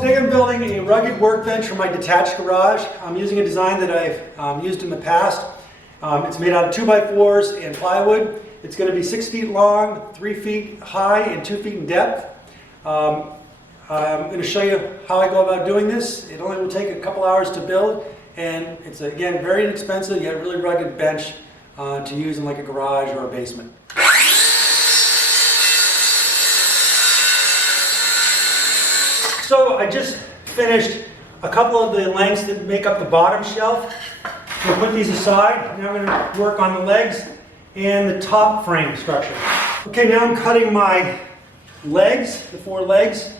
today I'm building a rugged workbench for my detached garage. I'm using a design that I've used in the past. It's made out of 2x4s and plywood. It's going to be 6 feet long, 3 feet high, and 2 feet in depth. I'm going to show you how I go about doing this. It only will take a couple hours to build, and it's again very inexpensive yet a really rugged bench to use in like a garage or a basement. So I just finished a couple of the lengths that make up the bottom shelf. We'll put these aside. Now I'm going to work on the legs and the top frame structure. Okay, now I'm cutting my legs, the 4 legs.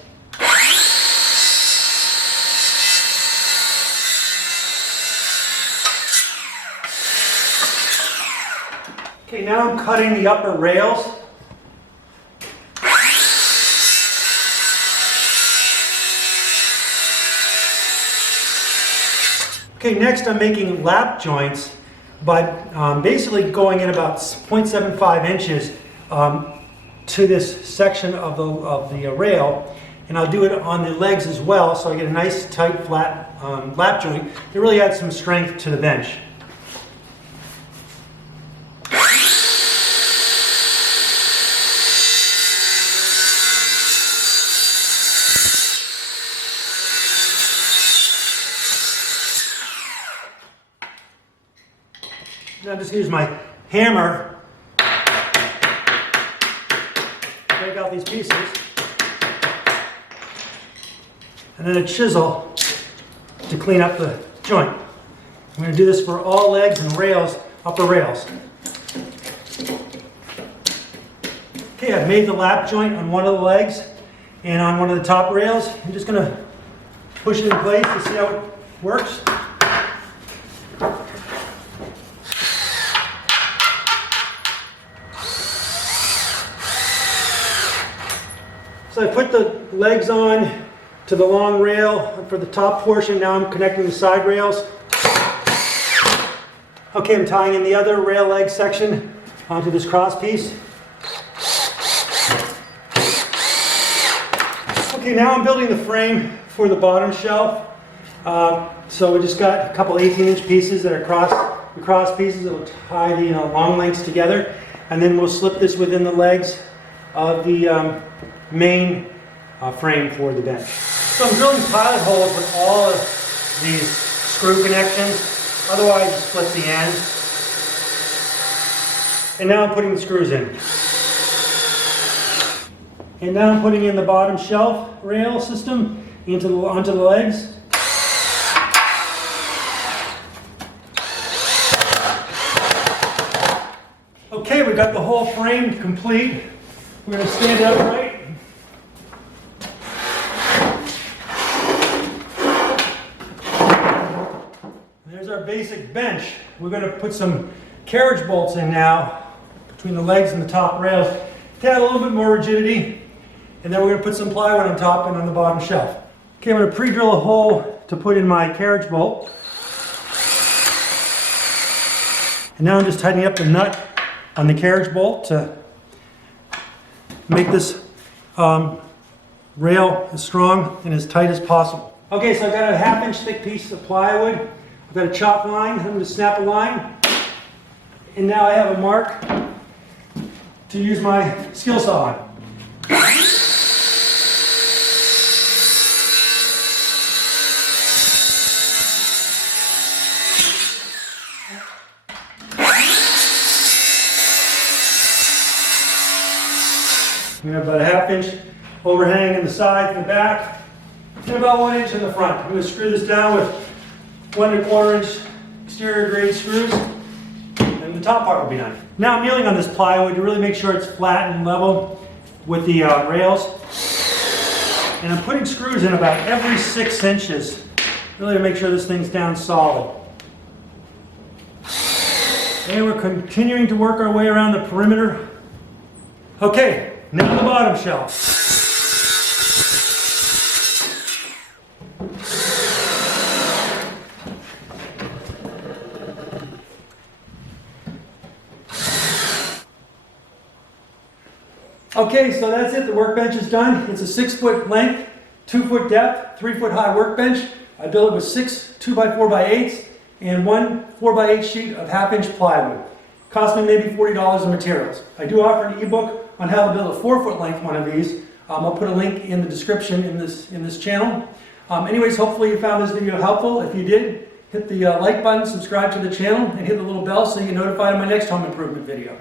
Okay, now I'm cutting the upper rails. Okay, next I'm making lap joints by basically going in about 0.75 inches to this section of the rail, and I'll do it on the legs as well, so I get a nice tight flat lap joint. It really adds some strength to the bench. Now just use my hammer to break out these pieces, and then a chisel to clean up the joint. I'm going to do this for all legs and rails, upper rails. Okay, I've made the lap joint on one of the legs and on one of the top rails. I'm just going to push it in place to see how it works. So I put the legs on to the long rail for the top portion. Now I'm connecting the side rails. Okay, I'm tying in the other rail leg section onto this cross piece. Okay, now I'm building the frame for the bottom shelf. So we just got a couple 18-inch pieces that are cross pieces that will tie the long lengths together, and then we'll slip this within the legs of the main frame for the bench. So I'm drilling pilot holes with all of these screw connections, otherwise it splits the end. And now I'm putting the screws in. And now I'm putting in the bottom shelf rail system onto the legs. Okay, we've got the whole frame complete. We're going to stand upright. There's our basic bench. We're going to put some carriage bolts in now between the legs and the top rails to add a little bit more rigidity. And then we're going to put some plywood on top and on the bottom shelf. Okay, I'm going to pre-drill a hole to put in my carriage bolt. And now I'm just tightening up the nut on the carriage bolt to make this rail as strong and as tight as possible. Okay, so I've got a 1/2 inch thick piece of plywood. I've got a chop line. I'm going to snap a line. And now I have a mark to use my skill saw on. We have about a 1/2 inch overhang in the side and the back, and about 1 inch in the front. I'm going to screw this down with 1 1/4 inch exterior grade screws, and the top part will be done. Now I'm kneeling on this plywood to really make sure it's flat and level with the rails. And I'm putting screws in about every 6 inches, really to make sure this thing's down solid. And we're continuing to work our way around the perimeter. Okay, now the bottom shelf. Okay, so that's it. The workbench is done. It's a 6 foot length 2-foot depth, 3-foot high workbench. I built it with 6 2x4x8s and 1 4x8 sheet of 1/2-inch plywood. Cost me maybe $40 in materials. I do offer an ebook on how to build a 4-foot length one of these. I'll put a link in the description in this channel. Anyways, hopefully you found this video helpful. If you did, hit the like button, subscribe to the channel, and hit the little bell so you get notified of my next home improvement video.